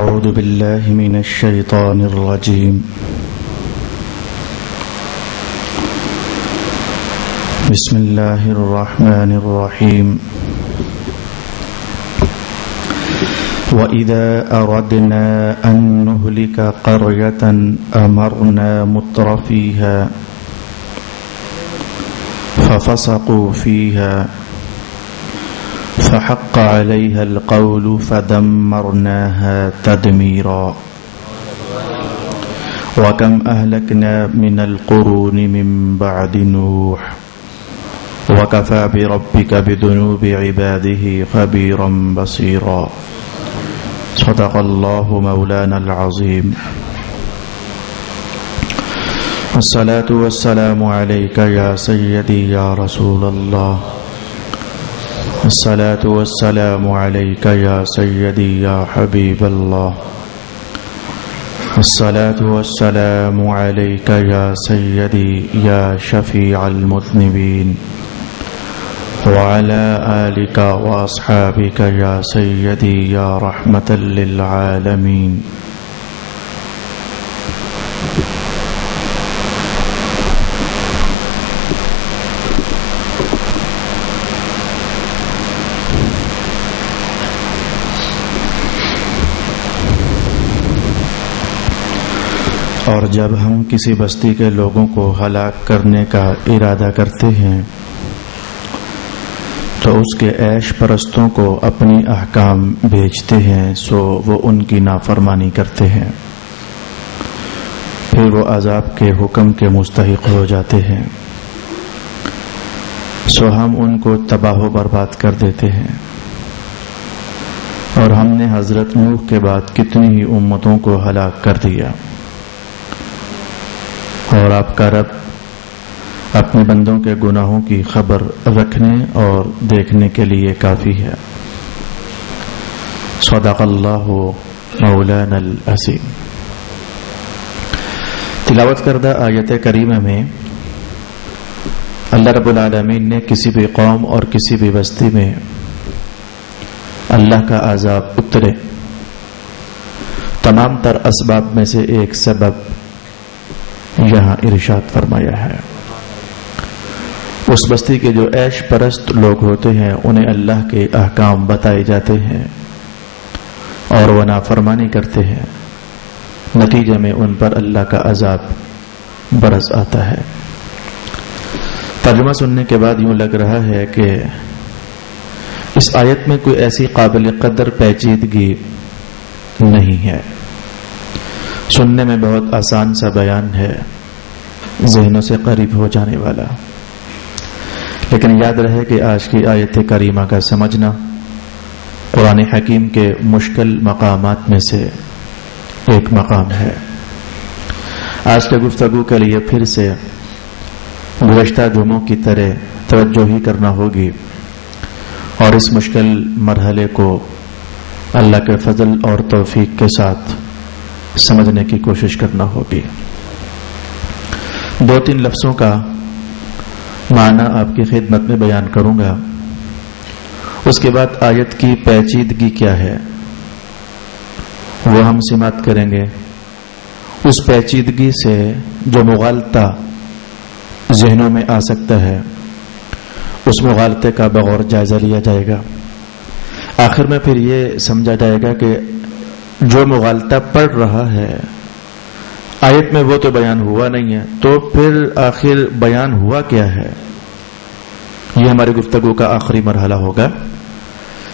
أعوذ بالله من الشيطان الرجيم. بسم الله الرحمن الرحيم. وإذا أردنا أن نهلك قرية أمرنا مترفيها ففسقوا فيها فحق عليها القول فدمرناها تدميرا. وكم أهلكنا من القرون من بعد نوح وكفى بربك بذنوب عباده خبيرا بصيرا. صدق الله مولانا العظيم. الصلاة والسلام عليك يا سيدي يا رسول الله. الصلاة والسلام عليك يا سيدي يا حبيب الله. الصلاة والسلام عليك يا سيدي يا شفيع المذنبين وعلى آلك وأصحابك يا سيدي يا رحمة للعالمين. اور جب ہم کسی بستی کے لوگوں کو ہلاک کرنے کا ارادہ کرتے ہیں تو اس کے عیش پرستوں کو اپنی احکام بھیجتے ہیں، سو وہ ان کی نافرمانی کرتے ہیں، پھر وہ عذاب کے حکم کے مستحق ہو جاتے ہیں، سو ہم ان کو تباہ و برباد کر دیتے ہیں۔ اور ہم نے حضرت نوح کے بعد کتنی ہی امتوں کو ہلاک کر دیا، اور آپ کا رب اپنے بندوں کے گناہوں کی خبر رکھنے اور دیکھنے کے لیے کافی ہے۔ صدق اللہ مولانا العظیم۔ تلاوت کردہ آیت کریمہ میں اللہ رب العالمین نے کسی بھی قوم اور کسی بھی بستی میں اللہ کا عذاب اترے تمام تر اسباب میں سے ایک سبب یہاں ارشاد فرمایا ہے۔ اس بستی کے جو عیش پرست لوگ ہوتے ہیں انہیں اللہ کے احکام بتائے جاتے ہیں اور وہ نافرمانی کرتے ہیں، نتیجے میں ان پر اللہ کا عذاب برس آتا ہے۔ ترجمہ سننے کے بعد یوں لگ رہا ہے کہ اس آیت میں کوئی ایسی قابل قدر پیچیدگی نہیں ہے، سننے میں بہت آسان سا بیان ہے، ذہنوں سے قریب ہو جانے والا، لیکن یاد رہے کہ آج کی آیت کریمہ کا سمجھنا قرآن حکیم کے مشکل مقامات میں سے ایک مقام ہے۔ آج کے گفتگو کے لیے پھر سے گزشتہ جمعوں کی طرح توجہ ہی کرنا ہوگی اور اس مشکل مرحلے کو اللہ کے فضل اور توفیق کے ساتھ سمجھنے کی کوشش کرنا ہوگی۔ دو تین لفظوں کا معنی آپ کی خدمت میں بیان کروں گا، اس کے بعد آیت کی پیچیدگی کیا ہے وہ ہم سماعت کریں گے۔ اس پیچیدگی سے جو مغالطہ ذہنوں میں آ سکتا ہے اس مغالطے کا بغور جائزہ لیا جائے گا۔ آخر میں پھر یہ سمجھا جائے گا کہ جو مغالطہ پڑ رہا ہے آیت میں وہ تو بیان ہوا نہیں ہے، تو پھر آخر بیان ہوا کیا ہے؟ یہ ہماری گفتگو کا آخری مرحلہ ہوگا۔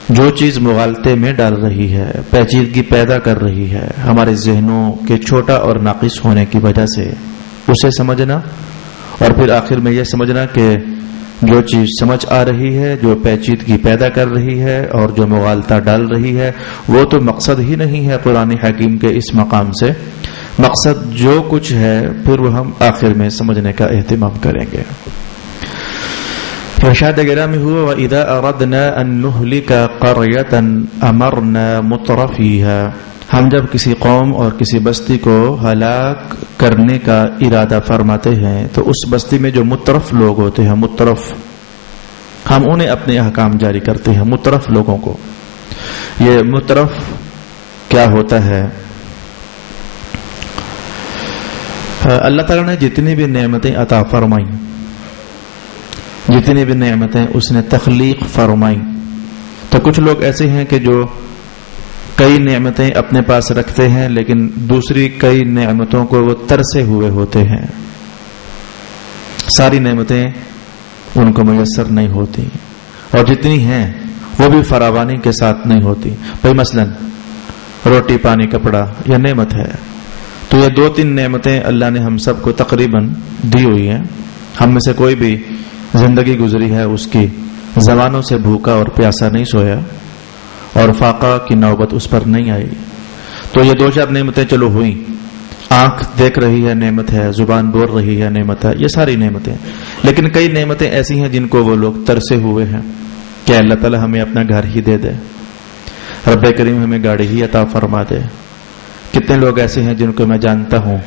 جو چیز مغالطے میں ڈال رہی ہے، پیچیدگی پیدا کر رہی ہے ہمارے ذہنوں کے چھوٹا اور ناقص ہونے کی وجہ سے، اسے سمجھنا، اور پھر آخر میں یہ سمجھنا کہ جو چیز سمجھ آ رہی ہے، جو پیچیدگی پیدا کر رہی ہے اور جو مغالطہ ڈال رہی ہے وہ تو مقصد ہی نہیں ہے قرآن حکیم کے اس مقام سے، مقصد جو کچھ ہے پھر وہ ہم آخر میں سمجھنے کا اہتمام کریں گے۔ ارشاد گرامی ہوا وَإِذَا أَرَدْنَا أَن نُهْلِكَ قَرْيَةً أَمَرْنَا مُتْرَفِيهَا، ہم جب کسی قوم اور کسی بستی کو ہلاک کرنے کا ارادہ فرماتے ہیں تو اس بستی میں جو مترف لوگ ہوتے ہیں، مترف ہم انہیں اپنے احکام جاری کرتے ہیں، مترف لوگوں کو۔ یہ مترف کیا ہوتا ہے، اللہ تعالیٰ نے جتنی بھی نعمتیں عطا فرمائیں، جتنی بھی نعمتیں اس نے تخلیق فرمائیں، تو کچھ لوگ ایسے ہیں کہ جو کئی نعمتیں اپنے پاس رکھتے ہیں لیکن دوسری کئی نعمتوں کو وہ ترسے ہوئے ہوتے ہیں، ساری نعمتیں ان کو میسر نہیں ہوتی، اور جتنی ہیں وہ بھی فراوانی کے ساتھ نہیں ہوتی۔ بھائی مثلا روٹی پانی کپڑا یہ نعمت ہے، تو یہ 2-3 نعمتیں اللہ نے ہم سب کو تقریباً دی ہوئی ہیں۔ ہم میں سے کوئی بھی زندگی گزری ہے اس کی زبانوں سے بھوکا اور پیاسا نہیں سویا اور فاقہ کی نوبت اس پر نہیں آئی۔ تو یہ 2-4 نعمتیں چلو ہوئیں، آنکھ دیکھ رہی ہے نعمت ہے، زبان بول رہی ہے نعمت ہے، یہ ساری نعمتیں۔ لیکن کئی نعمتیں ایسی ہیں جن کو وہ لوگ ترسے ہوئے ہیں کہ اللہ تعالی ہمیں اپنا گھر ہی دے دے، رب کریم ہمیں گاڑی ہی عطا فرما دے۔ کتنے لوگ ایسے ہیں جن کو میں جانتا ہوں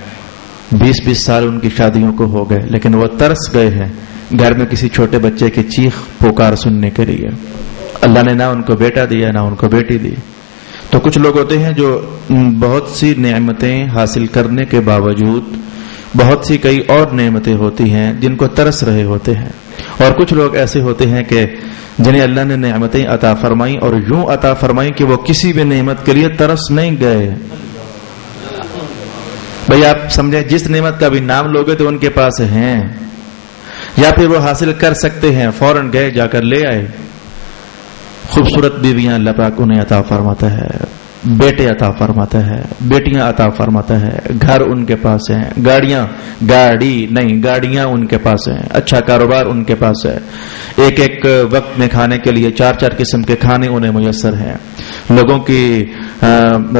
20-20 سال ان کی شادیوں کو ہو گئے لیکن وہ ترس گئے ہیں گھر میں کسی چھوٹے بچے کی چیخ پکار سننے کے لیے۔ اللہ نے نہ ان کو بیٹا دیا نہ ان کو بیٹی دی۔ تو کچھ لوگ ہوتے ہیں جو بہت سی نعمتیں حاصل کرنے کے باوجود بہت سی کئی اور نعمتیں ہوتی ہیں جن کو ترس رہے ہوتے ہیں، اور کچھ لوگ ایسے ہوتے ہیں کہ جنہیں اللہ نے نعمتیں عطا فرمائیں اور یوں عطا فرمائیں کہ وہ کسی بھی نعمت کے لیے ترس نہیں گئے۔ بھئی آپ سمجھیں، جس نعمت کا بھی نام لوگے تو ان کے پاس ہیں، یا پھر وہ حاصل کر سکتے ہیں، فوراً گئے جا کر لے آئے۔ خوبصورت بیویاں اللہ پاک انہیں عطا فرماتا ہے، بیٹے عطا فرماتا ہے، بیٹیاں عطا فرماتا ہے، گھر ان کے پاس ہیں، گاڑیاں ان کے پاس ہیں، اچھا کاروبار ان کے پاس ہے، ایک وقت میں کھانے کے لیے 4 قسم کے کھانے انہیں میسر ہیں، لوگوں کی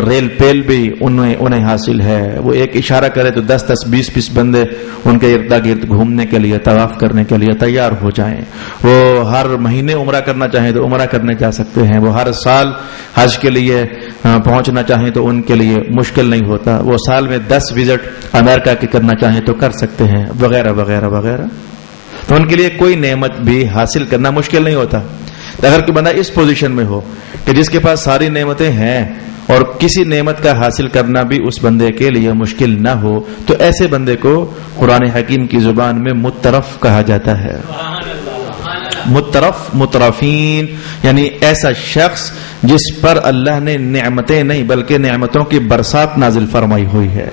ریل پیل بھی انہیں حاصل ہے، وہ ایک اشارہ کرے تو 10-10 20-20 بندے ان کے ارد گرد گھومنے کے لیے طواف کرنے کے لیے تیار ہو جائیں، وہ ہر مہینے عمرہ کرنا چاہیں تو عمرہ کرنے جا سکتے ہیں، وہ ہر سال حج کے لیے پہنچنا چاہیں تو ان کے لیے مشکل نہیں ہوتا، وہ سال میں 10 وزٹ امریکہ کی کرنا چاہیں تو کر سکتے ہیں، وغیرہ وغیرہ وغیرہ۔ تو ان کے لیے کوئی نعمت بھی حاصل کرنا مشکل نہیں ہوتا۔ اگر کوئی بندہ اس پوزیشن میں ہو کہ جس کے پاس ساری نعمتیں ہیں اور کسی نعمت کا حاصل کرنا بھی اس بندے کے لیے مشکل نہ ہو، تو ایسے بندے کو قرآن حکیم کی زبان میں مترف کہا جاتا ہے۔ مترف، مترفین، یعنی ایسا شخص جس پر اللہ نے نعمتیں نہیں بلکہ نعمتوں کی برسات نازل فرمائی ہوئی ہے،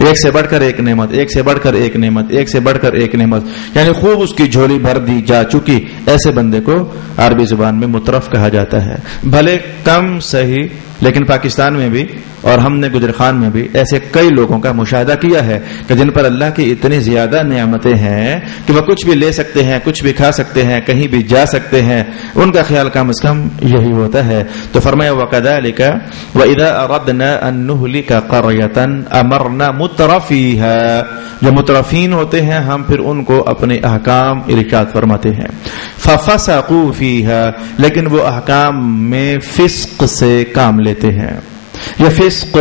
ایک سے بڑھ کر ایک نعمت، ایک سے بڑھ کر ایک نعمت، ایک سے بڑھ کر ایک نعمت، یعنی خوب اس کی جھولی بھر دی جا چکی، ایسے بندے کو عربی زبان میں مترف کہا جاتا ہے۔ بھلے کم صحیح، لیکن پاکستان میں بھی اور ہم نے گجرخان میں بھی ایسے کئی لوگوں کا مشاہدہ کیا ہے کہ جن پر اللہ کی اتنی زیادہ نعمتیں ہیں کہ وہ کچھ بھی لے سکتے ہیں، کچھ بھی کھا سکتے ہیں، کہیں بھی جا سکتے ہیں، ان کا خیال کم از کم یہی ہوتا ہے۔ تو فرمایا وَكَذَلِكَ وَإِذَا أَرَدْنَا أَن نُهْلِكَ قَرْيَةً أَمَرْنَا مُتْرَفِيهَا، جو مترفین ہوتے ہیں ہم پھر ان کو اپنے احکام ارشاد فرماتے ہیں۔ فَفَسَقُوا فِيهَا، لیکن وہ احکام میں فسق سے کام لیتے ہیں۔ یہ فسق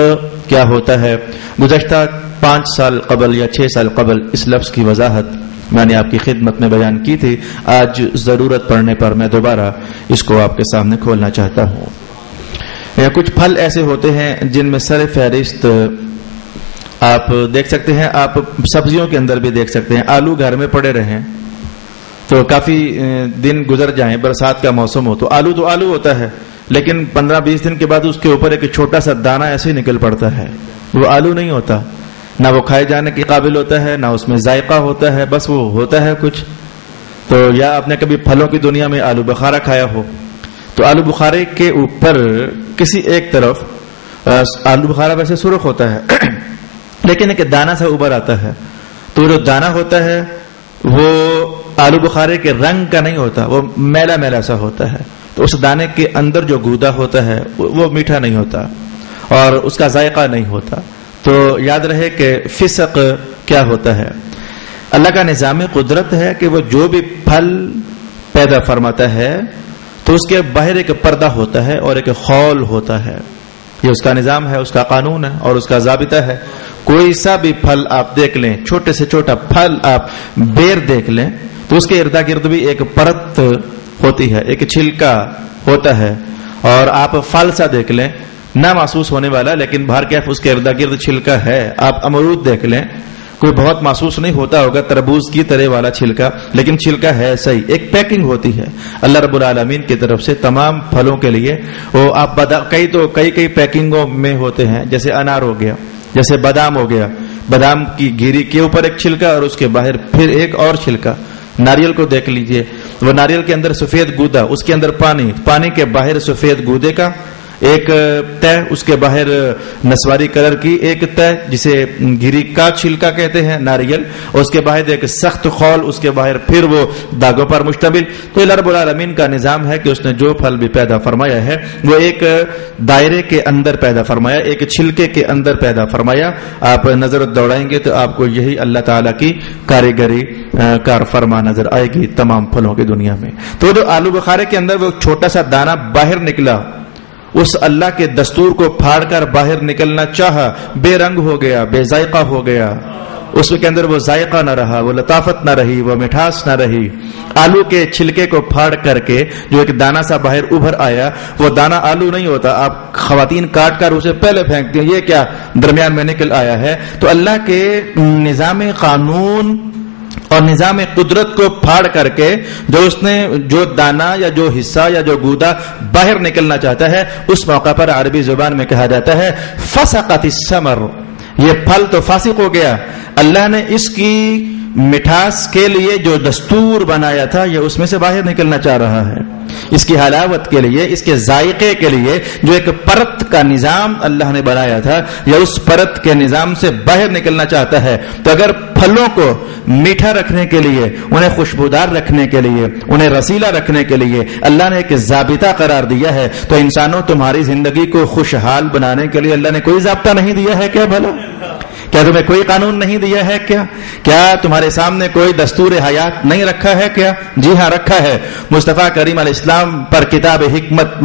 کیا ہوتا ہے؟ گزشتہ 5 سال قبل یا 6 سال قبل اس لفظ کی وضاحت میں نے آپ کی خدمت میں بیان کی تھی، آج ضرورت پڑنے پر میں دوبارہ اس کو آپ کے سامنے کھولنا چاہتا ہوں۔ کچھ پھل ایسے ہوتے ہیں جن میں سر فہرست آپ دیکھ سکتے ہیں، آپ سبزیوں کے اندر بھی دیکھ سکتے ہیں، آلو گھر میں پڑے رہیں تو کافی دن گزر جائیں، برسات کا موسم ہو تو آلو ہوتا ہے، لیکن 15-20 دن کے بعد اس کے اوپر ایک چھوٹا سا دانہ ایسے نکل پڑتا ہے، وہ آلو نہیں ہوتا، نہ وہ کھائے جانے کے قابل ہوتا ہے، نہ اس میں ذائقہ ہوتا ہے، بس وہ ہوتا ہے کچھ۔ تو یا آپ نے کبھی پھلوں کی دنیا میں آلو بخارا کھایا ہو، تو آلو بخارے کے اوپر کسی ایک طرف آلو بخارا ویسے سرخ ہوتا ہے لیکن ایک دانہ سا اوپر آتا ہے، تو جو دانہ ہوتا ہے وہ آلو بخارے کے رنگ کا نہیں ہوتا، وہ میلا میلا سا ہوتا ہے، تو اس دانے کے اندر جو گودا ہوتا ہے وہ میٹھا نہیں ہوتا اور اس کا ذائقہ نہیں ہوتا۔ تو یاد رہے کہ فسق کیا ہوتا ہے؟ اللہ کا نظام قدرت ہے کہ وہ جو بھی پھل پیدا فرماتا ہے تو اس کے باہر ایک پردہ ہوتا ہے اور ایک خول ہوتا ہے، یہ اس کا نظام ہے، اس کا قانون ہے اور اس کا ضابطہ ہے۔ کوئی سا بھی پھل آپ دیکھ لیں، چھوٹے سے چھوٹا پھل آپ بیر دیکھ لیں تو اس کے ارد گرد بھی ایک پرت ہوتی ہے، ایک چھلکا ہوتا ہے، اور آپ پھل سا دیکھ لیں، نہ محسوس ہونے والا، لیکن بہر کیف اس کے ارد گرد چھلکا ہے. آپ امرود دیکھ لیں، کوئی بہت محسوس نہیں ہوتا ہوگا تربوز کی طرح والا چھلکا، لیکن چھلکا ہے صحیح. ایک پیکنگ ہوتی ہے اللہ رب العالمین کی طرف سے تمام پھلوں کے لیے. وہ آپ کئی پیکنگوں میں ہوتے ہیں، جیسے انار ہو گیا، جیسے بادام ہو گیا، بادام کی گھیری کے اوپر ایک چھلکا اور اس کے باہر پھر ایک اور چھلکا. ناریل کو دیکھ لیجئے، وہ ناریل کے اندر سفید گودا، اس کے اندر پانی کے باہر سفید گودے کا ایک تہ، اس کے باہر نسواری کلر کی ایک تہ جسے گھیری کا چھلکا کہتے ہیں ناریل، اور اس کے باہر ایک سخت خول، اس کے باہر پھر وہ داغوں پر مشتمل. تو اللہ رب العالمین کا نظام ہے کہ اس نے جو پھل بھی پیدا فرمایا ہے وہ ایک دائرے کے اندر پیدا فرمایا، ایک چھلکے کے اندر پیدا فرمایا. آپ نظر دوڑائیں گے تو آپ کو یہی اللہ تعالیٰ کی کاریگری کار فرما نظر آئے گی تمام پھلوں کی دنیا میں. تو جو آلو بخارے کے اندر وہ چھوٹا سا دانہ باہر نکلا، اس اللہ کے دستور کو پھاڑ کر باہر نکلنا چاہا، بے رنگ ہو گیا، بے ذائقہ ہو گیا، اس کے اندر وہ ذائقہ نہ رہا، وہ لطافت نہ رہی، وہ مٹھاس نہ رہی. آلو کے چھلکے کو پھاڑ کر کے جو ایک دانہ سا باہر ابھر آیا، وہ دانہ آلو نہیں ہوتا، آپ خواتین کاٹ کر اسے پہلے پھینکتے ہیں، یہ کیا درمیان میں نکل آیا ہے. تو اللہ کے نظام قانون اور نظام قدرت کو پھاڑ کر کے جو اس نے جو دانہ یا جو حصہ یا جو گودا باہر نکلنا چاہتا ہے، اس موقع پر عربی زبان میں کہا جاتا ہے فسقت الثمر، یہ پھل تو فاسق ہو گیا. اللہ نے اس کی مٹھاس کے لیے جو دستور بنایا تھا یہ اس میں سے باہر نکلنا چاہ رہا ہے. اس کی حلاوت کے لیے، اس کے ذائقے کے لیے جو ایک پرت کا نظام اللہ نے بنایا تھا، یا اس پرت کے نظام سے باہر نکلنا چاہتا ہے. تو اگر پھلوں کو میٹھا رکھنے کے لیے، انہیں خوشبودار رکھنے کے لیے، انہیں رسیلا رکھنے کے لیے اللہ نے ایک ضابطہ قرار دیا ہے، تو انسانوں تمہاری زندگی کو خوشحال بنانے کے لیے اللہ نے کوئی ضابطہ نہیں دیا ہے کیا؟ بھلا کیا تمہیں کوئی قانون نہیں دیا ہے کیا تمہارے سامنے کوئی دستور حیات نہیں رکھا ہے کیا؟ جی ہاں رکھا ہے. مصطفیٰ کریم علیہ السلام پر کتاب حکمت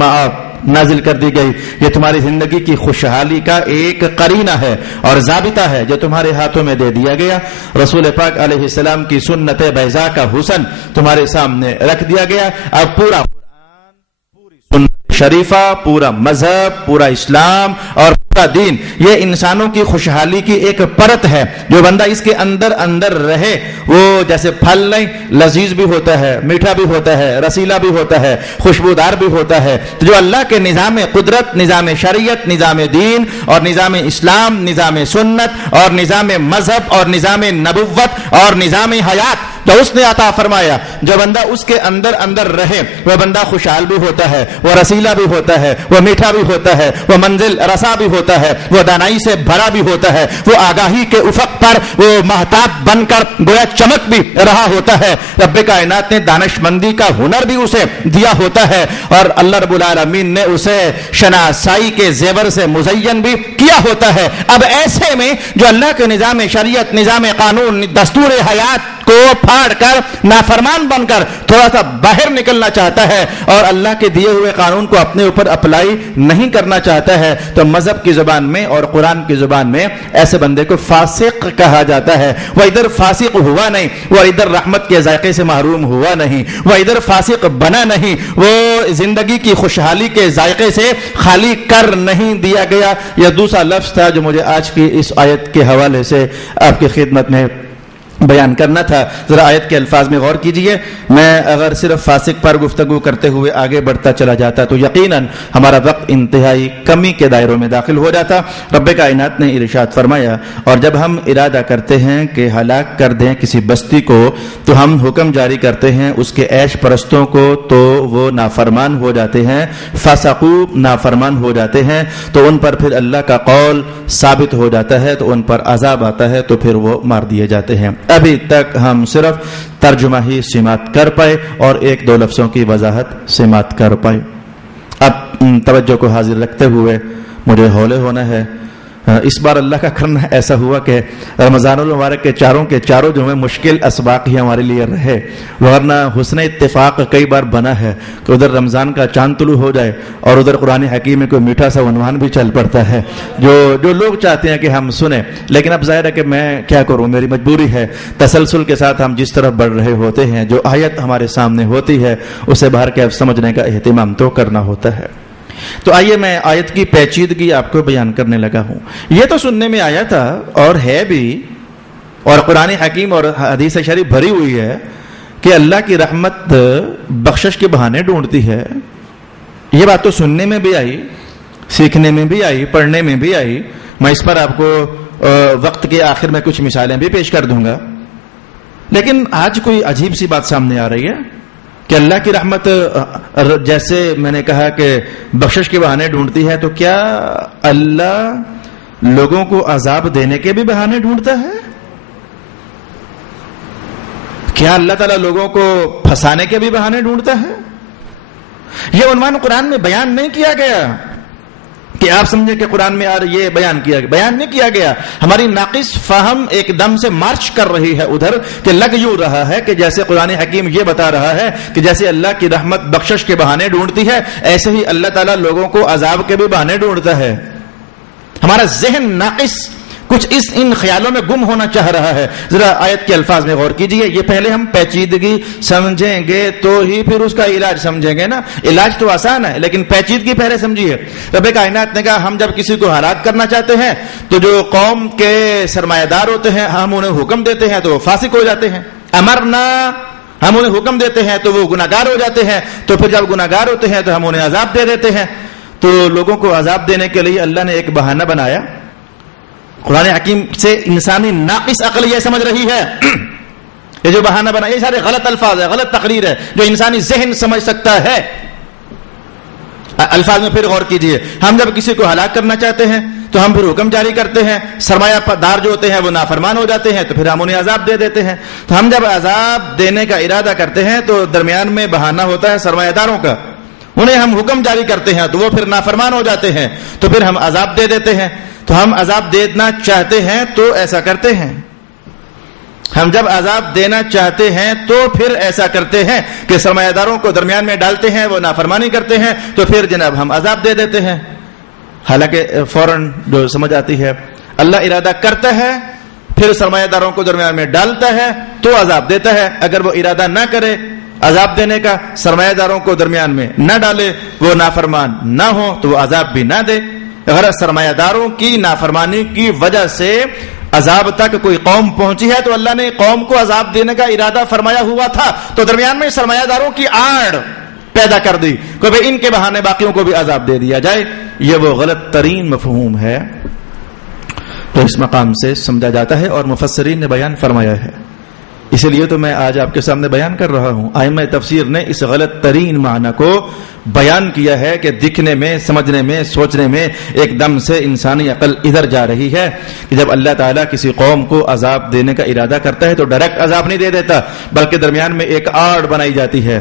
نازل کر دی گئی. یہ تمہاری زندگی کی خوشحالی کا ایک قرینہ ہے اور ضابطہ ہے جو تمہارے ہاتھوں میں دے دیا گیا. رسول پاک علیہ السلام کی سنت بیضاء کا حسن تمہارے سامنے رکھ دیا گیا. اب پورا قرآن، پوری سنت شریفہ، پورا مذہب، پورا اسلام اور پورا دین، یہ انسانوں کی خوشحالی کی ایک پرت ہے. جو بندہ اس کے اندر رہے، وہ جیسے پھل نہیں، لذیذ بھی ہوتا ہے، میٹھا بھی ہوتا ہے، رسیلا بھی ہوتا ہے، خوشبودار بھی ہوتا ہے. تو جو اللہ کے نظام قدرت، نظام شریعت، نظام دین اور نظام اسلام، نظام سنت اور نظام مذہب اور نظام نبوت اور نظام حیات جو اس نے عطا فرمایا، جو بندہ اس کے اندر رہے، وہ بندہ خوشحال بھی ہوتا ہے، وہ رسیلا بھی ہوتا ہے، وہ میٹھا بھی ہوتا ہے، وہ منزل رسا بھی ہوتا ہے، وہ دانائی سے بھرا بھی ہوتا ہے، وہ آگاہی کے افق پر وہ مہتاب بن کر گویا چمک بھی رہا ہوتا ہے. رب کائنات نے دانش مندی کا ہنر بھی اسے دیا ہوتا ہے، اور اللہ رب العالمین نے اسے شناسائی کے زیور سے مزین بھی کیا ہوتا ہے. اب ایسے میں جو اللہ کے نظام شریعت، نظام قانون، دستور حیات کو پھاڑ کر نافرمان بن کر تھوڑا سا باہر نکلنا چاہتا ہے اور اللہ کے دیے ہوئے قانون کو اپنے اوپر اپلائی نہیں کرنا چاہتا ہے، تو مذہب کی زبان میں اور قرآن کی زبان میں ایسے بندے کو فاسق کہا جاتا ہے. وہ ادھر فاسق ہوا نہیں، وہ ادھر رحمت کے ذائقے سے محروم ہوا نہیں، وہ ادھر فاسق بنا نہیں، وہ زندگی کی خوشحالی کے ذائقے سے خالی کر نہیں دیا گیا. یہ دوسرا لفظ تھا جو مجھے آج کی اس آیت کے حوالے سے آپ کی خدمت میں بیان کرنا تھا. ذرا آیت کے الفاظ میں غور کیجئے. میں اگر صرف فاسق پر گفتگو کرتے ہوئے آگے بڑھتا چلا جاتا تو یقیناً ہمارا وقت انتہائی کمی کے دائروں میں داخل ہو جاتا. رب کائنات نے ارشاد فرمایا، اور جب ہم ارادہ کرتے ہیں کہ ہلاک کر دیں کسی بستی کو تو ہم حکم جاری کرتے ہیں اس کے عیش پرستوں کو، تو وہ نافرمان ہو جاتے ہیں، فسقو نافرمان ہو جاتے ہیں، تو ان پر پھر اللہ کا قول ثابت ہو جاتا ہے، تو ان پر عذاب آتا ہے، تو پھر وہ مار دیے جاتے ہیں. ابھی تک ہم صرف ترجمہ ہی سماعت کر پائے اور ایک دو لفظوں کی وضاحت سماعت کر پائے. اب توجہ کو حاضر رکھتے ہوئے مجھے ہولے ہونا ہے. اس بار اللہ کا کرنا ایسا ہوا کہ رمضان المبارک کے چاروں جو ہیں مشکل اسباق ہی ہمارے لیے رہے، ورنہ حسن اتفاق کئی بار بنا ہے کہ ادھر رمضان کا چاند طلوع ہو جائے اور ادھر قرآن حکیم میں کوئی میٹھا سا عنوان بھی چل پڑتا ہے جو لوگ چاہتے ہیں کہ ہم سنیں. لیکن اب ظاہر ہے کہ میں کیا کروں، میری مجبوری ہے. تسلسل کے ساتھ ہم جس طرف بڑھ رہے ہوتے ہیں، جو آیت ہمارے سامنے ہوتی ہے اسے باہر کے سمجھنے کا اہتمام تو کرنا ہوتا ہے. تو آئیے میں آیت کی پیچیدگی آپ کو بیان کرنے لگا ہوں. یہ تو سننے میں آیا تھا اور ہے بھی، اور قرآن حکیم اور حدیث شریف بھری ہوئی ہے کہ اللہ کی رحمت بخشش کے بہانے ڈھونڈتی ہے. یہ بات تو سننے میں بھی آئی، سیکھنے میں بھی آئی، پڑھنے میں بھی آئی. میں اس پر آپ کو وقت کے آخر میں کچھ مثالیں بھی پیش کر دوں گا. لیکن آج کوئی عجیب سی بات سامنے آ رہی ہے کہ اللہ کی رحمت جیسے میں نے کہا کہ بخشش کے بہانے ڈھونڈتی ہے، تو کیا اللہ لوگوں کو عذاب دینے کے بھی بہانے ڈھونڈتا ہے؟ کیا اللہ تعالیٰ لوگوں کو پھنسانے کے بھی بہانے ڈھونڈتا ہے؟ یہ عنوان قرآن میں بیان نہیں کیا گیا کہ آپ سمجھیں کہ قرآن میں یہ بیان نہیں کیا گیا. ہماری ناقص فہم ایک دم سے مارچ کر رہی ہے ادھر کہ لگ یوں رہا ہے کہ جیسے قرآن حکیم یہ بتا رہا ہے کہ جیسے اللہ کی رحمت بخشش کے بہانے ڈھونڈتی ہے، ایسے ہی اللہ تعالیٰ لوگوں کو عذاب کے بھی بہانے ڈھونڈتا ہے. ہمارا ذہن ناقص کچھ ان خیالوں میں گم ہونا چاہ رہا ہے. ذرا آیت کے الفاظ میں غور کیجئے. یہ پہلے ہم پیچیدگی سمجھیں گے تو ہی پھر اس کا علاج سمجھیں گے نا. علاج تو آسان ہے لیکن پیچیدگی پہلے سمجھیے. رب کائنات نے کہا ہم جب کسی کو ہلاک کرنا چاہتے ہیں تو جو قوم کے سرمایہ دار ہوتے ہیں ہم انہیں حکم دیتے ہیں تو وہ فاسق ہو جاتے ہیں. امرنا، ہم انہیں حکم دیتے ہیں تو وہ گناہگار ہو جاتے ہیں. تو پھر جب گناہگار ہوتے ہیں تو ہم انہیں عذاب دے دیتے ہیں. تو لوگوں کو عذاب دینے کے لیے اللہ نے ایک بہانہ بنایا. قرآن حکیم سے انسانی ناقص عقل یہ سمجھ رہی ہے یہ جو بہانہ بنا، یہ سارے غلط الفاظ ہے، غلط تقریر ہے جو انسانی ذہن سمجھ سکتا ہے. الفاظ میں پھر غور کیجئے. ہم جب کسی کو ہلاک کرنا چاہتے ہیں تو ہم پھر حکم جاری کرتے ہیں. سرمایہ دار جو ہوتے ہیں وہ نافرمان ہو جاتے ہیں تو پھر ہم انہیں عذاب دے دیتے ہیں. تو ہم جب عذاب دینے کا ارادہ کرتے ہیں تو درمیان میں بہانہ ہوتا ہے سرمایہ داروں کا. انہیں ہم حکم جاری کرتے ہیں تو وہ پھر نافرمان ہو جاتے ہیں تو پھر ہم عذاب دے دیتے ہیں. تو ہم عذاب دینا چاہتے ہیں تو ایسا کرتے ہیں. ہم جب عذاب دینا چاہتے ہیں تو پھر ایسا کرتے ہیں کہ سرمایہ داروں کو درمیان میں ڈالتے ہیں، وہ نافرمانی کرتے ہیں تو پھر جناب ہم عذاب دے دیتے ہیں. حالانکہ فوراً جو سمجھ آتی ہے اللہ ارادہ کرتا ہے پھر سرمایہ داروں کو درمیان میں ڈالتا ہے تو عذاب دیتا ہے. اگر وہ ارادہ نہ کرے عذاب دینے کا، سرمایہ داروں کو درمیان میں نہ ڈالے، وہ نافرمان نہ ہو تو وہ عذاب بھی نہ دے. اگر سرمایہ داروں کی نافرمانی کی وجہ سے عذاب تک کوئی قوم پہنچی ہے تو اللہ نے قوم کو عذاب دینے کا ارادہ فرمایا ہوا تھا تو درمیان میں سرمایہ داروں کی آڑ پیدا کر دی کہ بھئی ان کے بہانے باقیوں کو بھی عذاب دے دیا جائے. یہ وہ غلط ترین مفہوم ہے جو اس مقام سے سمجھا جاتا ہے اور مفسرین نے بیان فرمایا ہے. اسی لیے تو میں آج آپ کے سامنے بیان کر رہا ہوں. ائمہ تفسیر نے اس غلط ترین معنی کو بیان کیا ہے کہ دکھنے میں، سمجھنے میں، سوچنے میں ایک دم سے انسانی عقل ادھر جا رہی ہے کہ جب اللہ تعالیٰ کسی قوم کو عذاب دینے کا ارادہ کرتا ہے تو ڈائریکٹ عذاب نہیں دے دیتا بلکہ درمیان میں ایک آڑ بنائی جاتی ہے.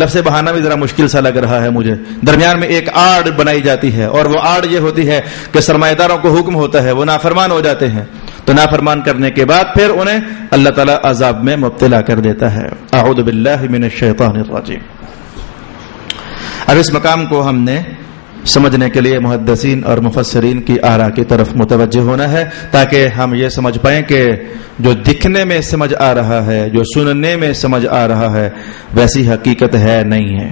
لفظ بہانہ بھی ذرا مشکل سا لگ رہا ہے مجھے. درمیان میں ایک آڑ بنائی جاتی ہے اور وہ آڑ یہ ہوتی ہے کہ سرمایہ داروں کو حکم ہوتا ہے، وہ نافرمان ہو جاتے ہیں تو نافرمان کرنے کے بعد پھر انہیں اللہ تعالیٰ عذاب میں مبتلا کر دیتا ہے. اعوذ باللہ من الشیطان الرجیم. اب اس مقام کو ہم نے سمجھنے کے لیے محدثین اور مفسرین کی آراء کی طرف متوجہ ہونا ہے تاکہ ہم یہ سمجھ پائیں کہ جو دکھنے میں سمجھ آ رہا ہے، جو سننے میں سمجھ آ رہا ہے، ویسی حقیقت ہے نہیں ہے.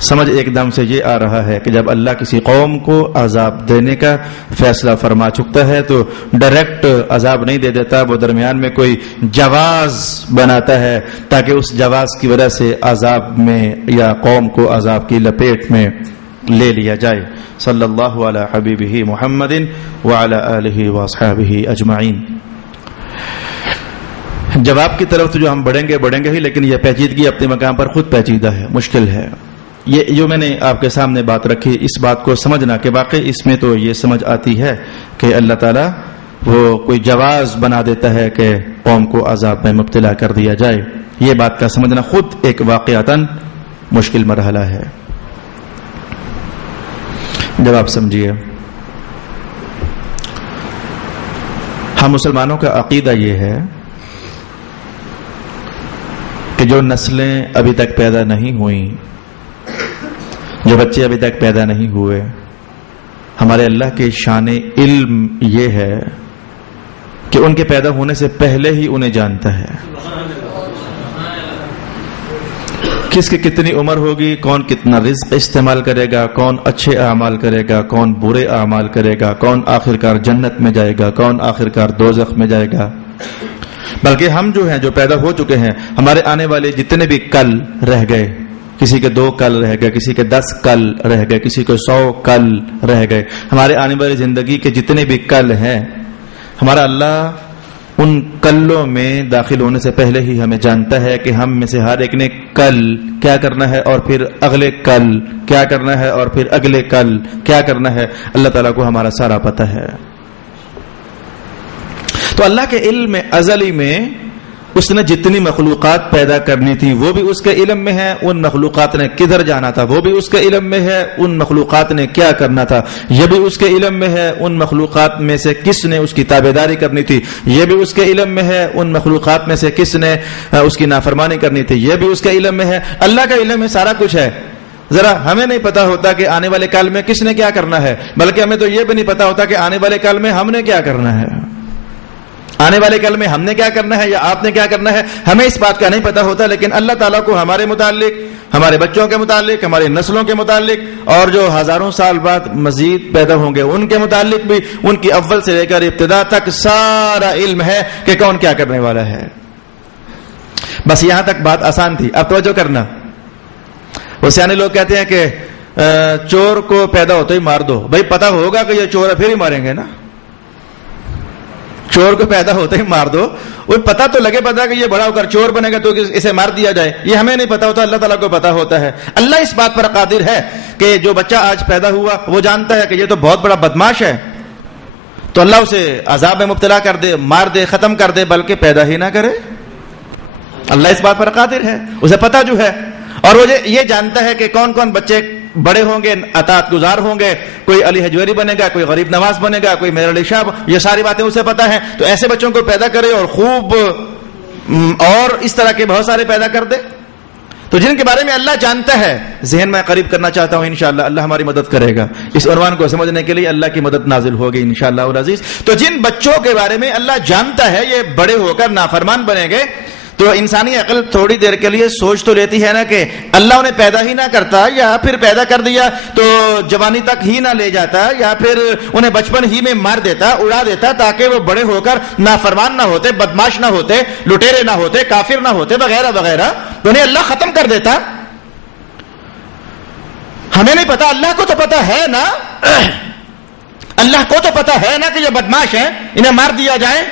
سمجھ ایک دم سے یہ آ رہا ہے کہ جب اللہ کسی قوم کو عذاب دینے کا فیصلہ فرما چکتا ہے تو ڈائریکٹ عذاب نہیں دے دیتا، وہ درمیان میں کوئی جواز بناتا ہے تاکہ اس جواز کی وجہ سے عذاب میں یا قوم کو عذاب کی لپیٹ میں لے لیا جائے. صلی اللہ علی حبیبہ محمد وعلی آلہ واصحابہ اجمعین. جواب کی طرف تو جو ہم بڑھیں گے ہی، لیکن یہ پیچیدگی اپنے مقام پر خود پیچیدہ ہے، مشکل ہے. یہ جو میں نے آپ کے سامنے بات رکھی، اس بات کو سمجھنا کہ واقعی اس میں تو یہ سمجھ آتی ہے کہ اللہ تعالیٰ وہ کوئی جواز بنا دیتا ہے کہ قوم کو عذاب میں مبتلا کر دیا جائے. یہ بات کا سمجھنا خود ایک واقعتاً مشکل مرحلہ ہے. جب آپ سمجھیے، ہم مسلمانوں کا عقیدہ یہ ہے کہ جو نسلیں ابھی تک پیدا نہیں ہوئیں، جو بچے ابھی تک پیدا نہیں ہوئے، ہمارے اللہ کے شان علم یہ ہے کہ ان کے پیدا ہونے سے پہلے ہی انہیں جانتا ہے. کس کی کتنی عمر ہوگی، کون کتنا رزق استعمال کرے گا، کون اچھے اعمال کرے گا، کون برے اعمال کرے گا، کون آخرکار جنت میں جائے گا، کون آخرکار دوزخ میں جائے گا. بلکہ ہم جو ہیں، جو پیدا ہو چکے ہیں، ہمارے آنے والے جتنے بھی کل رہ گئے، کسی کے 2 کل رہ گئے، کسی کے 10 کل رہ گئے، کسی کو 100 کل رہ گئے، ہمارے آنے والی زندگی کے جتنے بھی کل ہیں، ہمارا اللہ ان کلوں میں داخل ہونے سے پہلے ہی ہمیں جانتا ہے کہ ہم میں سے ہر ایک نے کل کیا کرنا ہے، اور پھر اگلے کل کیا کرنا ہے، اور پھر اگلے کل کیا کرنا ہے. اللہ تعالیٰ کو ہمارا سارا پتہ ہے. تو اللہ کے علم ازلی میں اس نے جتنی مخلوقات پیدا کرنی تھی وہ بھی اس کے علم میں ہے، ان مخلوقات نے کدھر جانا تھا وہ بھی اس کے علم میں ہے، ان مخلوقات نے کیا کرنا تھا یہ بھی اس کے علم میں ہے، ان مخلوقات میں سے کس نے اس کی تابعداری کرنی تھی یہ بھی اس کے علم میں ہے، ان مخلوقات میں سے کس نے اس کی نافرمانی کرنی تھی یہ بھی اس کے علم میں ہے. اللہ کا علم میں سارا کچھ ہے. ذرا ہمیں نہیں پتا ہوتا کہ آنے والے کال میں کس نے کیا کرنا ہے، بلکہ ہمیں تو یہ بھی نہیں پتا ہوتا کہ آنے والے کال میں ہم نے کیا کرنا ہے. آنے والے کل میں ہم نے کیا کرنا ہے یا آپ نے کیا کرنا ہے، ہمیں اس بات کا نہیں پتا ہوتا. لیکن اللہ تعالیٰ کو ہمارے متعلق، ہمارے بچوں کے متعلق، ہماری نسلوں کے متعلق، اور جو ہزاروں سال بعد مزید پیدا ہوں گے ان کے متعلق بھی، ان کی اول سے لے کر ابتدا تک سارا علم ہے کہ کون کیا کرنے والا ہے. بس یہاں تک بات آسان تھی. اب توجہ کرنا. وہ سیانے لوگ کہتے ہیں کہ چور کو پیدا ہوتے ہی مار دو. بھائی پتا ہوگا کہ یہ چور ہے پھر ہی ماریں گے نا. چور کو پیدا ہوتے ہی مار دو. وہ پتا تو لگے پتا کہ یہ بڑا ہو کر چور بنے گا تو اسے مار دیا جائے. یہ ہمیں نہیں پتا ہوتا، اللہ تعالیٰ کو پتا ہوتا ہے. اللہ اس بات پر قادر ہے کہ جو بچہ آج پیدا ہوا وہ جانتا ہے کہ یہ تو بہت بڑا بدماش ہے، تو اللہ اسے عذاب میں مبتلا کر دے، مار دے، ختم کر دے، بلکہ پیدا ہی نہ کرے. اللہ اس بات پر قادر ہے، اسے پتا جو ہے. اور وہ یہ جانتا ہے کہ کون کون بچے بڑے ہوں گے، اطاعت گزار ہوں گے، کوئی علی حجویری بنے گا، کوئی غریب نواز بنے گا، کوئی میرا علی شاہ. یہ ساری باتیں اسے پتا ہے. تو ایسے بچوں کو پیدا کرے اور خوب اور اس طرح کے بہت سارے پیدا کر دے. تو جن کے بارے میں اللہ جانتا ہے، ذہن میں قریب کرنا چاہتا ہوں انشاءاللہ اللہ ہماری مدد کرے گا. اس عنوان کو سمجھنے کے لیے اللہ کی مدد نازل ہوگی انشاءاللہ العزیز. تو جن بچوں کے بارے میں اللہ جانتا ہے یہ بڑے ہو کر نافرمان بنیں گے، تو انسانی عقل تھوڑی دیر کے لیے سوچ تو لیتی ہے نا کہ اللہ انہیں پیدا ہی نہ کرتا، یا پھر پیدا کر دیا تو جوانی تک ہی نہ لے جاتا، یا پھر انہیں بچپن ہی میں مار دیتا، اڑا دیتا، تاکہ وہ بڑے ہو کر نافرمان نہ ہوتے، بدماش نہ ہوتے، لٹیرے نہ ہوتے، کافر نہ ہوتے، وغیرہ وغیرہ. تو انہیں اللہ ختم کر دیتا. ہمیں نہیں پتا، اللہ کو تو پتا ہے نا. اللہ کو تو پتا ہے نا کہ یہ بدماش ہیں، انہیں مار دیا جائے.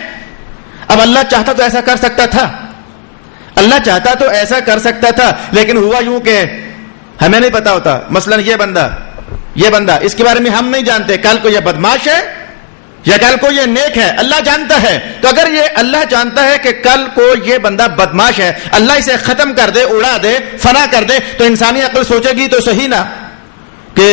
اب اللہ چاہتا تو ایسا کر سکتا تھا، اللہ چاہتا تو ایسا کر سکتا تھا، لیکن ہوا یوں کہ ہمیں نہیں پتا ہوتا. مثلا یہ بندہ اس کے بارے میں ہم نہیں جانتے کل کو یہ بدماش ہے یا کل کو یہ نیک ہے. اللہ جانتا ہے. تو اگر یہ اللہ جانتا ہے کہ کل کو یہ بندہ بدماش ہے، اللہ اسے ختم کر دے، اڑا دے، فنا کر دے، تو انسانی عقل سوچے گی تو صحیح نا کہ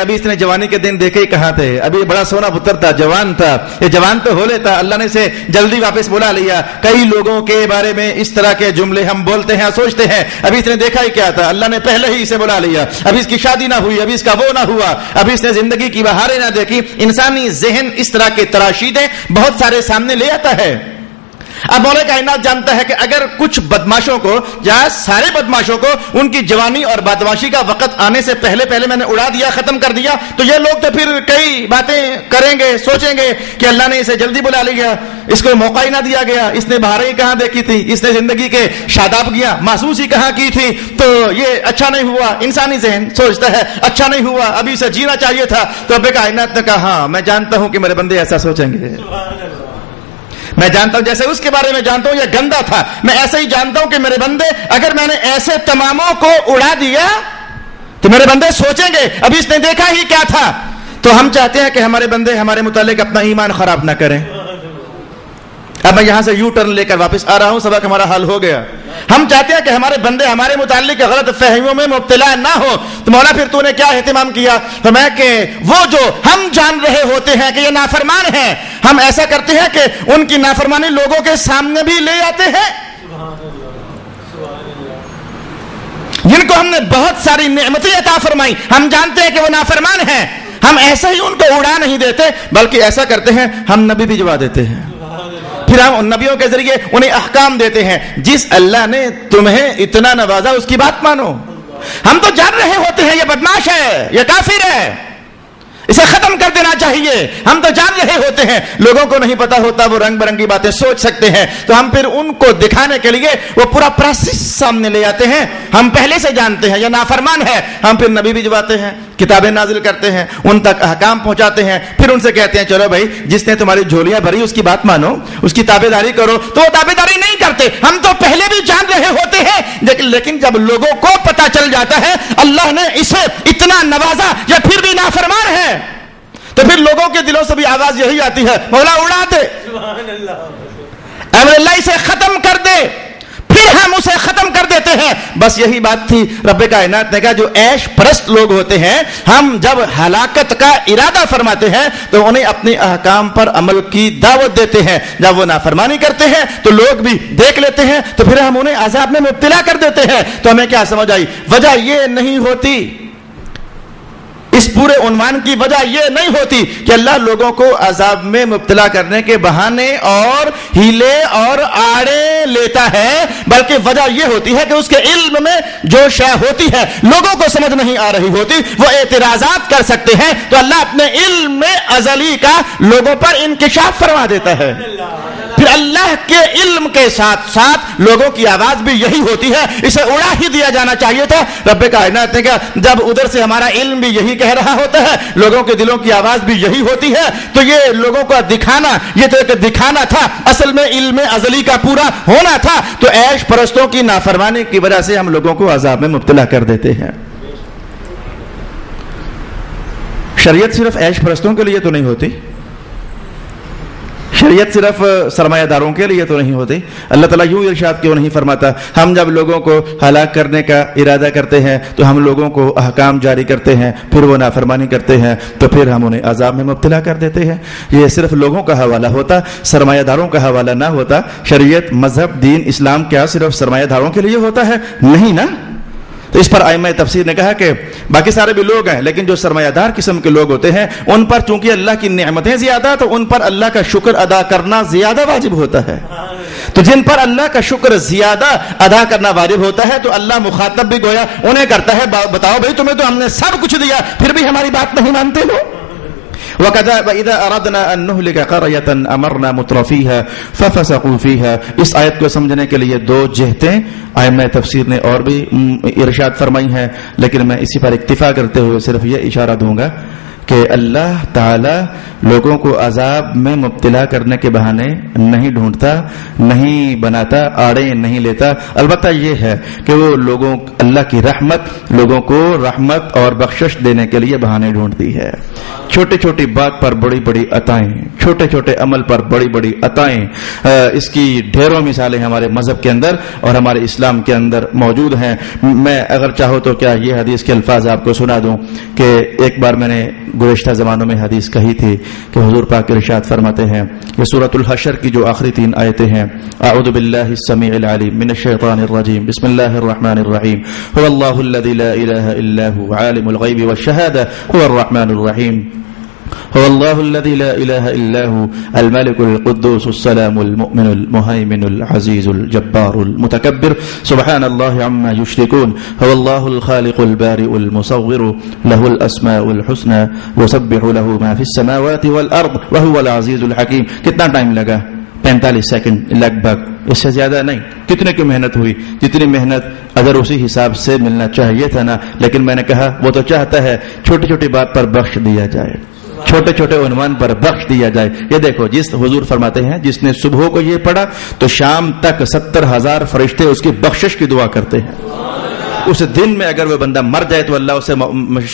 ابھی اس نے جوانی کے دن دیکھے ہی کہاں تھے، ابھی بڑا سونا پتر تھا، جوان تھا، یہ جوان تو ہو لیتا، اللہ نے اسے جلدی واپس بلا لیا. کئی لوگوں کے بارے میں اس طرح کے جملے ہم بولتے ہیں، سوچتے ہیں ابھی اس نے دیکھا ہی کیا تھا، اللہ نے پہلے ہی اسے بلا لیا، ابھی اس کی شادی نہ ہوئی، ابھی اس کا وہ نہ ہوا، ابھی اس نے زندگی کی بہاریں نہ دیکھی. انسانی ذہن اس طرح کے تراشیدیں بہت سارے سامنے لے آتا ہے. اب مولا کائنات جانتا ہے کہ اگر کچھ بدماشوں کو یا سارے بدماشوں کو ان کی جوانی اور بدماشی کا وقت آنے سے پہلے میں نے اڑا دیا، ختم کر دیا، تو یہ لوگ تو پھر کئی باتیں کریں گے، سوچیں گے کہ اللہ نے اسے جلدی بلا لیا، اس کو موقع ہی نہ دیا گیا، اس نے بہاریں کہاں دیکھی تھی، اس نے زندگی کے شادابیاں محسوس ہی کہاں کی تھی، تو یہ اچھا نہیں ہوا. انسانی ذہن سوچتا ہے اچھا نہیں ہوا، ابھی اسے جینا چاہیے تھا. تو رب کائنات نے کہا ہاں میں جانتا ہوں کہ میرے بندے ایسا سوچیں گے، میں جانتا ہوں جیسے اس کے بارے میں جانتا ہوں یہ گندا تھا، میں ایسے ہی جانتا ہوں کہ میرے بندے اگر میں نے ایسے تماموں کو اڑا دیا تو میرے بندے سوچیں گے ابھی اس نے دیکھا ہی کیا تھا. تو ہم چاہتے ہیں کہ ہمارے بندے ہمارے متعلق اپنا ایمان خراب نہ کریں. اب میں یہاں سے یو ٹرن لے کر واپس آ رہا ہوں، سبق ہمارا حل ہو گیا. ہم چاہتے ہیں کہ ہمارے بندے ہمارے متعلق غلط فہمیوں میں مبتلا نہ ہو. تو مولا پھر تو نے کیا اہتمام کیا؟ فرمایا کہ وہ جو ہم جان رہے ہوتے ہیں کہ یہ نافرمان ہیں، ہم ایسا کرتے ہیں کہ ان کی نافرمانی لوگوں کے سامنے بھی لے آتے ہیں. جن کو ہم نے بہت ساری نعمتیں عطا فرمائی، ہم جانتے ہیں کہ وہ نافرمان ہیں، ہم ایسے ہی ان کو اڑا نہیں دیتے، بلکہ ایسا کرتے ہیں ہم نبی بھی جوا دیتے ہیں. پھر ہم ان نبیوں کے ذریعے انہیں احکام دیتے ہیں. جس اللہ نے تمہیں اتنا نوازا اس کی بات مانو. ہم تو جان رہے ہوتے ہیں یہ بدماش ہے, یہ کافر ہے, اسے ختم کر دینا چاہیے. ہم تو جان رہے ہوتے ہیں, لوگوں کو نہیں پتا ہوتا, وہ رنگ برنگی باتیں سوچ سکتے ہیں, تو ہم پھر ان کو دکھانے کے لیے وہ پورا پروسیس سامنے لے آتے ہیں. ہم پہلے سے جانتے ہیں یہ نافرمان ہے, ہم پھر نبی بھجواتے ہیں, کتابیں نازل کرتے ہیں, ان تک احکام پہنچاتے ہیں, پھر ان سے کہتے ہیں چلو بھائی جس نے تمہاری جھولیاں بھری اس کی بات مانو, اس کی تابع داری کرو, تو وہ تابع داری نہیں کرتے. ہم تو پہلے بھی جان رہے ہوتے ہیں, لیکن جب لوگوں کو پتا چل جاتا ہے اللہ نے اسے اتنا نوازا یا پھر بھی نافرمان ہے, تو پھر لوگوں کے دلوں سے بھی آواز یہی آتی ہے مولا اڑا دے, اے اللہ اسے ختم کر دے. پھر ہم اسے ختم کر دیتے ہیں. بس یہی بات تھی رب کائنات نے کہا جو عیش پرست لوگ ہوتے ہیں, ہم جب ہلاکت کا ارادہ فرماتے ہیں تو انہیں اپنے احکام پر عمل کی دعوت دیتے ہیں. جب وہ نافرمانی کرتے ہیں تو لوگ بھی دیکھ لیتے ہیں, تو پھر ہم انہیں عذاب میں مبتلا کر دیتے ہیں. تو ہمیں کیا سمجھ آئی؟ وجہ یہ نہیں ہوتی, اس پورے عنوان کی وجہ یہ نہیں ہوتی کہ اللہ لوگوں کو عذاب میں مبتلا کرنے کے بہانے اور ہیلے اور آڑے لیتا ہے, بلکہ وجہ یہ ہوتی ہے کہ اس کے علم میں جو شے ہوتی ہے لوگوں کو سمجھ نہیں آ رہی ہوتی, وہ اعتراضات کر سکتے ہیں, تو اللہ اپنے علم میں ازلی کا لوگوں پر انکشاف فرما دیتا ہے. پھر اللہ کے علم کے ساتھ ساتھ لوگوں کی آواز بھی یہی ہوتی ہے, اسے اڑا ہی دیا جانا چاہیے تھا. رب کائنات نے کہا جب ادھر سے ہمارا علم بھی یہی کہہ رہا ہوتا ہے, لوگوں کے دلوں کی آواز بھی یہی ہوتی ہے, تو یہ لوگوں کا دکھانا, یہ تو ایک دکھانا تھا, اصل میں علم ازلی کا پورا ہونا تھا. تو عیش پرستوں کی نافرمانی کی وجہ سے ہم لوگوں کو عذاب میں مبتلا کر دیتے ہیں. شریعت صرف عیش پرستوں کے لیے تو نہیں ہوتی, شریعت صرف سرمایہ داروں کے لیے تو نہیں ہوتی. اللہ تعالیٰ یوں ارشاد کیوں نہیں فرماتا؟ ہم جب لوگوں کو ہلاک کرنے کا ارادہ کرتے ہیں تو ہم لوگوں کو احکام جاری کرتے ہیں, پھر وہ نافرمانی کرتے ہیں تو پھر ہم انہیں عذاب میں مبتلا کر دیتے ہیں. یہ صرف لوگوں کا حوالہ ہوتا, سرمایہ داروں کا حوالہ نہ ہوتا. شریعت, مذہب, دین, اسلام کیا صرف سرمایہ داروں کے لیے ہوتا ہے؟ نہیں نا. تو اس پر ائمہ تفسیر نے کہا کہ باقی سارے بھی لوگ ہیں, لیکن جو سرمایہ دار قسم کے لوگ ہوتے ہیں ان پر چونکہ اللہ کی نعمتیں زیادہ, تو ان پر اللہ کا شکر ادا کرنا زیادہ واجب ہوتا ہے. تو جن پر اللہ کا شکر زیادہ ادا کرنا واجب ہوتا ہے تو اللہ مخاطب بھی گویا انہیں کرتا ہے, بتاؤ بھائی تمہیں تو ہم نے سب کچھ دیا, پھر بھی ہماری بات نہیں مانتے ہو. وَإِذَا أَرَدْنَا أَن نُهْلِكَ قَرْيَةً أَمَرْنَا مُتْرَفِيهَا فَفَسَقُوا فِيهَا. اس آیت کو سمجھنے کے لیے دو جہتیں ائمہ تفسیر نے اور بھی ارشاد فرمائی ہیں, لیکن میں اسی پر اکتفا کرتے ہوئے صرف یہ اشارہ دوں گا کہ اللہ تعالی لوگوں کو عذاب میں مبتلا کرنے کے بہانے نہیں ڈھونڈتا, نہیں بناتا, آڑے نہیں لیتا. البتہ یہ ہے کہ وہ لوگوں, اللہ کی رحمت لوگوں کو رحمت اور بخشش دینے کے لیے بہانے ڈھونڈتی ہے. چھوٹی چھوٹی بات پر بڑی بڑی عطائیں, چھوٹے چھوٹے عمل پر بڑی بڑی عطائیں, اس کی ڈھیروں مثالیں ہمارے مذہب کے اندر اور ہمارے اسلام کے اندر موجود ہیں. میں اگر چاہو تو کیا یہ حدیث کے الفاظ آپ کو سنا دوں کہ ایک بار میں نے گزشتہ زمانوں میں حدیث کہی تھی کہ حضور پاک ارشاد فرماتے ہیں, یہ سورۃ الحشر کی جو آخری 3 آیتیں ہیں, اعوذ باللہ السمیع العلیم من الشیطان الرجیم, بسم اللہ الرحمن الرحیم, هو اللہ الذی لا الہ الا هو عالم الغیب والشہادہ هو الرحمن الرحیم, هو الله الذي لا إله إلا هو الملك القدوس السلام المؤمن المهيمن العزيز الجبار المتكبر سبحان الله عما يشركون, هو الله الخالق البارئ المصور له الأسماء الحسنى يسبح له ما في السماوات والأرض وهو العزيز الحكيم. کتنا ٹائم لگا؟ 45 سیکنڈ لگ بھگ, اس سے زیادہ نہیں. کتنے کی محنت ہوئی؟ جتنی محنت اگر اسی حساب سے ملنا چاہیے تھا نا, لیکن میں نے کہا وہ تو چاہتا ہے چھوٹی چھوٹی بات پر بخش دیا جائے, چھوٹے چھوٹے عنوان پر بخش دیا جائے. یہ دیکھو, جس حضور فرماتے ہیں جس نے صبح کو یہ پڑھا تو شام تک 70,000 فرشتے اس کی بخشش کی دعا کرتے ہیں. اس دن میں اگر وہ بندہ مر جائے تو اللہ اسے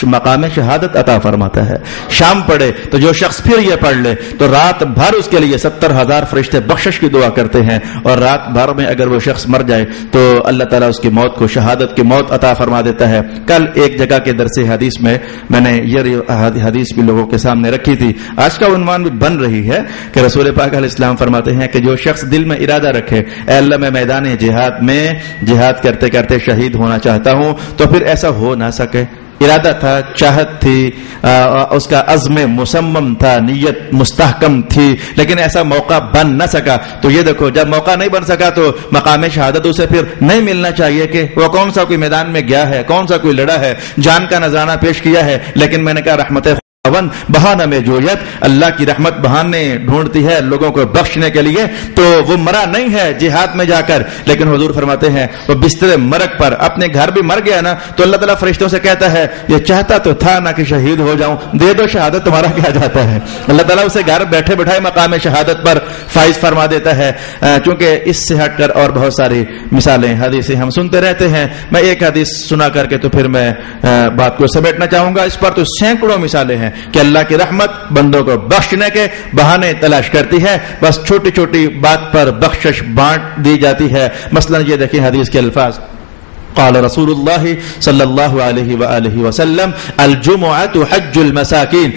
مقام شہادت عطا فرماتا ہے. شام پڑھے تو جو شخص پھر یہ پڑھ لے تو رات بھر اس کے لیے 70,000 فرشتے بخشش کی دعا کرتے ہیں, اور رات بھر میں اگر وہ شخص مر جائے تو اللہ تعالیٰ اس کی موت کو شہادت کی موت عطا فرما دیتا ہے. کل ایک جگہ کے درس حدیث میں نے یہ حدیث بھی لوگوں کے سامنے رکھی تھی. آج کا عنوان بھی بن رہی ہے کہ رسول پاک علیہ السلام فرماتے ہیں کہ جو شخص دل میں ارادہ رکھے, اے اللہ میں میدان جہاد میں جہاد کرتے کرتے شہید ہونا چاہتا ہوں, تو پھر ایسا ہو نہ سکے ارادہ تھا, چاہت تھی, اس کا عزم مصمم تھا, نیت مستحکم تھی, لیکن ایسا موقع بن نہ سکا. تو یہ دیکھو, جب موقع نہیں بن سکا تو مقام شہادت اسے پھر نہیں ملنا چاہیے کہ وہ کون سا کوئی میدان میں گیا ہے, کون سا کوئی لڑا ہے, جان کا نذرانہ پیش کیا ہے. لیکن میں نے کہا رحمت بہانہ میں جویت, اللہ کی رحمت بہانے ڈھونڈتی ہے لوگوں کو بخشنے کے لیے. تو وہ مرا نہیں ہے جہاد میں جا کر, لیکن حضور فرماتے ہیں وہ بستر مرگ پر اپنے گھر بھی مر گیا نا تو اللہ تعالیٰ فرشتوں سے کہتا ہے یہ چاہتا تو تھا نا کہ شہید ہو جاؤں, دے دو شہادت, تمہارا کیا جاتا ہے. اللہ تعالیٰ اسے گھر بیٹھے بیٹھائے مقام شہادت پر فائز فرما دیتا ہے. چونکہ اس سے ہٹ کر اور بہت ساری مثالیں حدیثیں ہم سنتے رہتے ہیں. میں ایک حدیث سنا کر کے تو پھر میں بات کو سمیٹنا چاہوں گا. اس پر تو سینکڑوں مثالیں ہیں کہ اللہ کی رحمت بندوں کو بخشنے کے بہانے تلاش کرتی ہے, بس چھوٹی چھوٹی بات پر بخشش بانٹ دی جاتی ہے. مثلا یہ دیکھیں حدیث کے الفاظ, قال رسول اللہ صلی اللہ علیہ وآلہ وسلم الجمعۃ حج المساکین,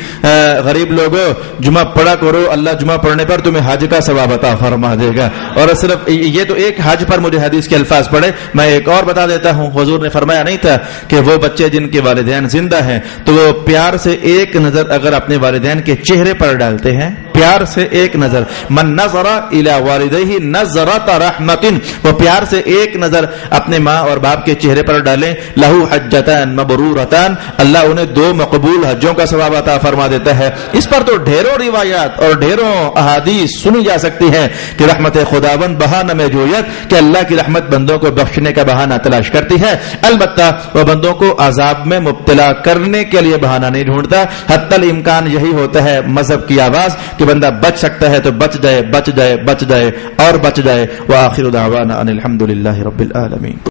غریب لوگوں جمعہ پڑھا کرو, اللہ جمعہ پڑھنے پر تمہیں حج کا ثواب عطا فرما دے گا. اور صرف یہ تو ایک حج پر مجھے حدیث کے الفاظ پڑھے. میں ایک اور بتا دیتا ہوں, حضور نے فرمایا نہیں تھا کہ وہ بچے جن کے والدین زندہ ہیں تو وہ پیار سے ایک نظر اگر اپنے والدین کے چہرے پر ڈالتے ہیں, پیار سے ایک نظر, من نظر الی والدیہ نظرۃ رحمۃ, وہ پیار سے ایک نظر اپنے ماں اور باپ کے چہرے پر ڈالیں, لہو حجتان مبرورتان, اللہ انہیں 2 مقبول حجوں کا ثواب عطا فرما دیتا ہے. اس پر تو ڈھیروں روایات اور ڈھیروں احادیث سنی جا سکتی ہیں کہ رحمت خداوند بہانہ میں جویت, کہ اللہ کی رحمت بندوں کو بخشنے کا بہانہ تلاش کرتی ہے. البتہ وہ بندوں کو عذاب میں مبتلا کرنے کے لیے بہانہ نہیں ڈھونڈتا. حتی الامکان یہی ہوتا ہے مذہب کی آواز کہ بندہ بچ سکتا ہے تو بچ جائے, بچ جائے, بچ جائے اور بچ جائے. وآخر دعوانا ان الحمد للہ رب العالمین.